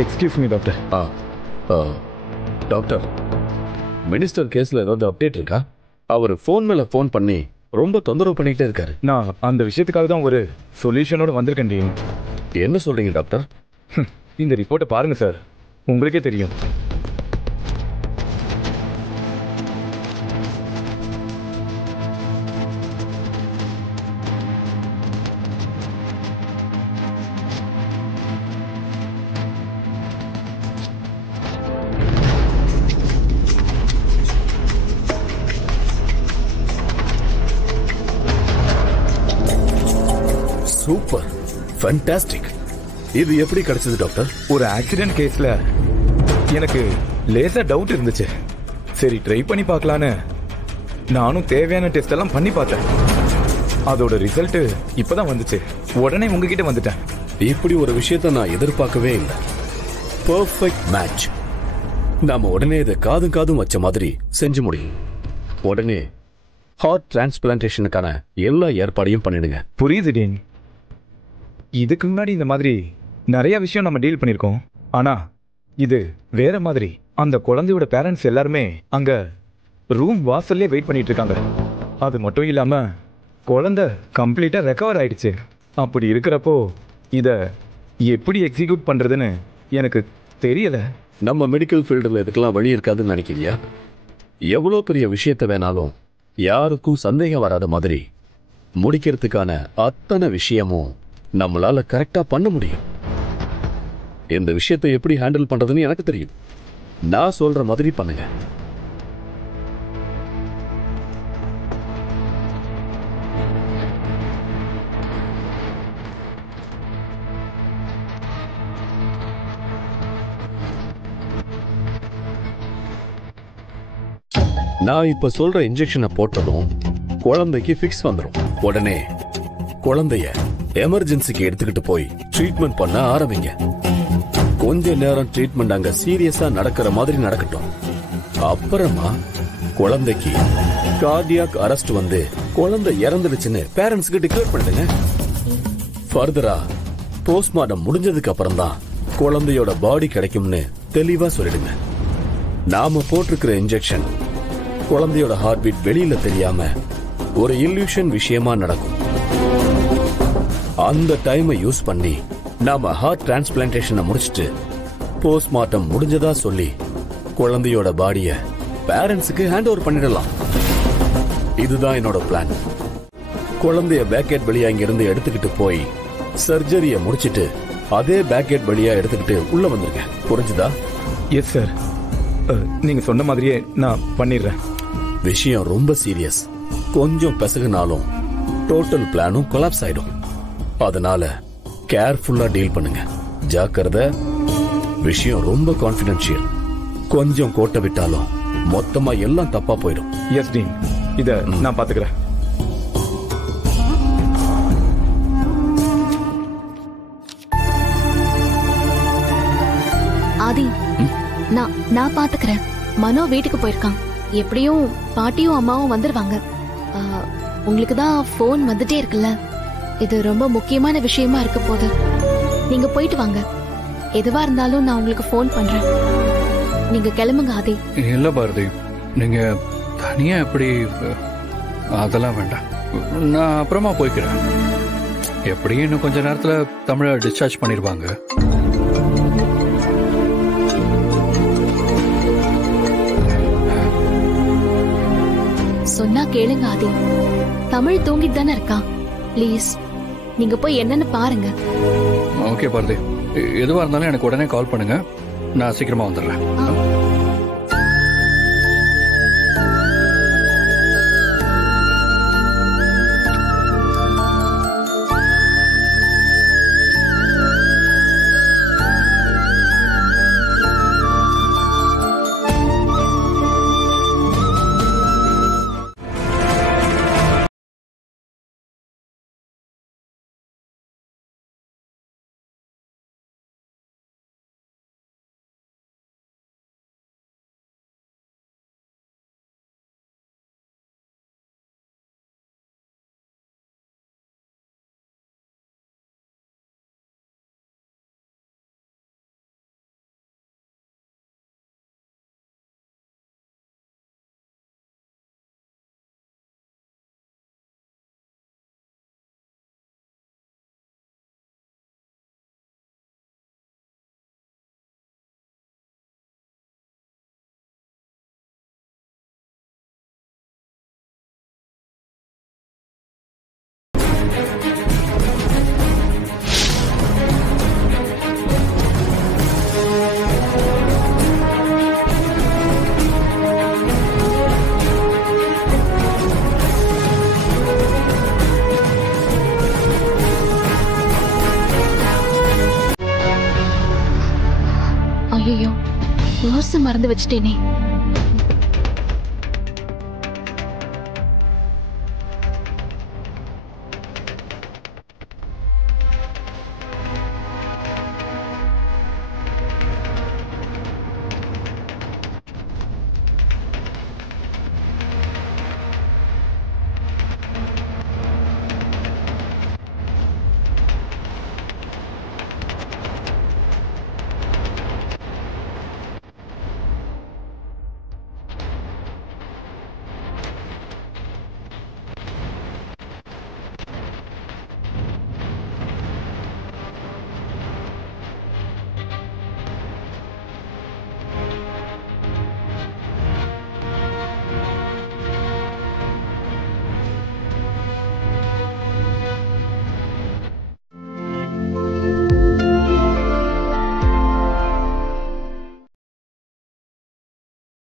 Excuse me doctor. Ah doctor, minister கேஸில் ஏதாவது update இருக்கா? அவர் ஃபோன் மேலே ஃபோன் பண்ணி ரொம்ப தொந்தரவு பண்ணிக்கிட்டே இருக்காரு. நான் அந்த விஷயத்துக்காக தான் ஒரு சொல்யூஷனோட வந்திருக்கேன் டீன். என்ன சொல்கிறீங்க டாக்டர்? இந்த ரிப்போர்ட்டை பாருங்க சார், உங்களுக்கே தெரியும். Super, fantastic. இது எப்படி கிடைச்சது டாக்டர்? ஒரு ஆக்சிடென்ட் கேஸ்ல எனக்கு லேசா டவுட் இருந்துச்சு. சரி ட்ரை பண்ணி பார்க்கலான்னு நானும் தேவையான டெஸ்ட் எல்லாம் பண்ணி பார்த்தேன். அதோட ரிசல்ட் இப்பதான் வந்துச்சு. உடனே உங்ககிட்ட வந்துட்டேன். இப்படி ஒரு விஷயத்தை நான் எதிர்பார்க்கவே இல்லை. Perfect match. நாம உடனே இதை காதும் வச்ச மாதிரி செஞ்சு முடியும். உடனே ஹார்ட் டிரான்ஸ்பிளான்டேஷனுக்கான எல்லா ஏற்பாடையும் பண்ணிடுங்க. புரியுது டீன். இதுக்கு முன்னாடி இந்த மாதிரி நிறைய விஷயம் நம்ம டீல் பண்ணியிருக்கோம். ஆனா இது வேற மாதிரி. அந்த குழந்தையோட பேரண்ட்ஸ் எல்லாருமே அங்க ரூம் வாசல்லே வெயிட் பண்ணிட்டு இருக்காங்க. அது மட்டும் இல்லாம குழந்தை கம்ப்ளீட்டா ரெக்கவர் ஆயிடுச்சு. அப்படி இருக்கிறப்போ இதை எப்படி எக்ஸிக்யூட் பண்றதுன்னு எனக்கு தெரியல. நம்ம மெடிக்கல் ஃபீல்டில் இதுக்கெல்லாம் வழி இருக்காதுன்னு நினைக்கிறியா? எவ்வளோ பெரிய விஷயத்தை வேணாலும் யாருக்கும் சந்தேகம் வராத மாதிரி முடிக்கிறதுக்கான அத்தனை விஷயமும் நம்மளால கரெக்டா பண்ண முடியும். இந்த விஷயத்தை எப்படி ஹேண்டில் பண்றதுன்னு எனக்கு தெரியும். நான் சொல்ற மாதிரி பண்ணுங்க. நான் இப்ப சொல்ற இன்ஜெக்ஷனை போட்டதும் குழந்தைக்கு ஃபிக்ஸ் வந்துடும். உடனே குழந்தைய எமர்ஜென்சிக்கு எடுத்துக்கிட்டு போய் ட்ரீட்மெண்ட் பண்ண ஆரம்பிங்க. கொஞ்ச நேரம் ட்ரீட்மெண்ட் அங்க சீரியஸா நடக்கிற மாதிரி நடக்கட்டும். அப்புறமா குழந்தைக்கு கார்டியாக் அரெஸ்ட் வந்து குழந்தை இறந்துடுச்சுன்னு பேரண்ட்ஸ்க்கு டிக்ளேர் பண்ணுங்க. ஃபர்தரா போஸ்ட்மார்ட்டம் முடிஞ்சதுக்கு அப்புறம் தான் குழந்தையோட பாடி கிடைக்கும்னு தெளிவா சொல்லிடுங்க. நாம போட்டிருக்கிற இன்ஜெக்ஷன் குழந்தையோட ஹார்ட் பீட் வெளியில தெரியாம ஒரு இல்யூஷன் விஷயமா நடக்கும். அந்த டைமை யூஸ் பண்ணி நாம ஹார்ட் டிரான்ஸ்பிளான்டேஷனை முடிச்சிட்டு போஸ்ட்மார்ட்டம் முடிஞ்சதா சொல்லி குழந்தையோட பாடிய பேரண்ட்ஸுக்கு ஹேண்ட் ஓவர் பண்ணிடலாம். இதுதான் என்னோட பிளான். குழந்தைய பேக்கெட் வழியா இங்கிருந்து எடுத்துக்கிட்டு போய் சர்ஜரிய முடிச்சிட்டு அதே பேக்கெட் வழியா எடுத்துக்கிட்டு உள்ள வந்துருங்க. புரிஞ்சுதா? எஸ் சார், நீங்க சொன்ன மாதிரியே நான் பண்ணிடுறேன். விஷயம் ரொம்ப சீரியஸ். கொஞ்சம் பெசகுனாலும் டோட்டல் பிளானும் கொலாப்ஸ் ஆயிடும். அதனால கேர்ஃபுல்லா டீல் பண்ணுங்க. ஜாக்கிரதை. விஷயம் ரொம்ப கான்ஃபிடென்ஷியல். கொஞ்சம் கோட்டை விட்டாலும் மொத்தமா எல்லாம் தப்பா போயிடும். எஸ் டீன், இத நான் பாத்துக்கிறேன். ஆதி, நான் பாத்துக்கிறேன். மனோ வீட்டுக்கு போயிருக்கான். எப்படியும் பாட்டியும் அம்மாவும் வந்துருவாங்க. உங்களுக்கு தான் போன் வந்துட்டே இருக்குல்ல. இது ரொம்ப முக்கியமான விஷயமா இருக்க போது. நீங்க போயிட்டு வாங்க. எதுவா இருந்தாலும் நான் உங்களுக்கு போன் பண்றேன். நீங்க கிளம்புங்க ஆதி. இல்ல பாரதி, நீங்க தனியா எப்படி? அதெல்லாம் வேண்டாம், நான் அப்புறமா போய்க்கிறேன். எப்படியும் இன்னும் கொஞ்ச நேரத்துல தமிழை டிஸ்சார்ஜ் பண்ணிருவாங்க. சொன்னா கேளுங்க ஆதி. தமிழ் தூங்கிட்டு தானே இருக்கா. ப்ளீஸ் நீங்க போய் என்னன்னு பாருங்க. ஓகே பாரதி, எதுவா இருந்தாலும் எனக்கு உடனே கால் பண்ணுங்க. நான் சீக்கிரமா வந்துடுறேன். மறந்து வச்சிட்டேனே.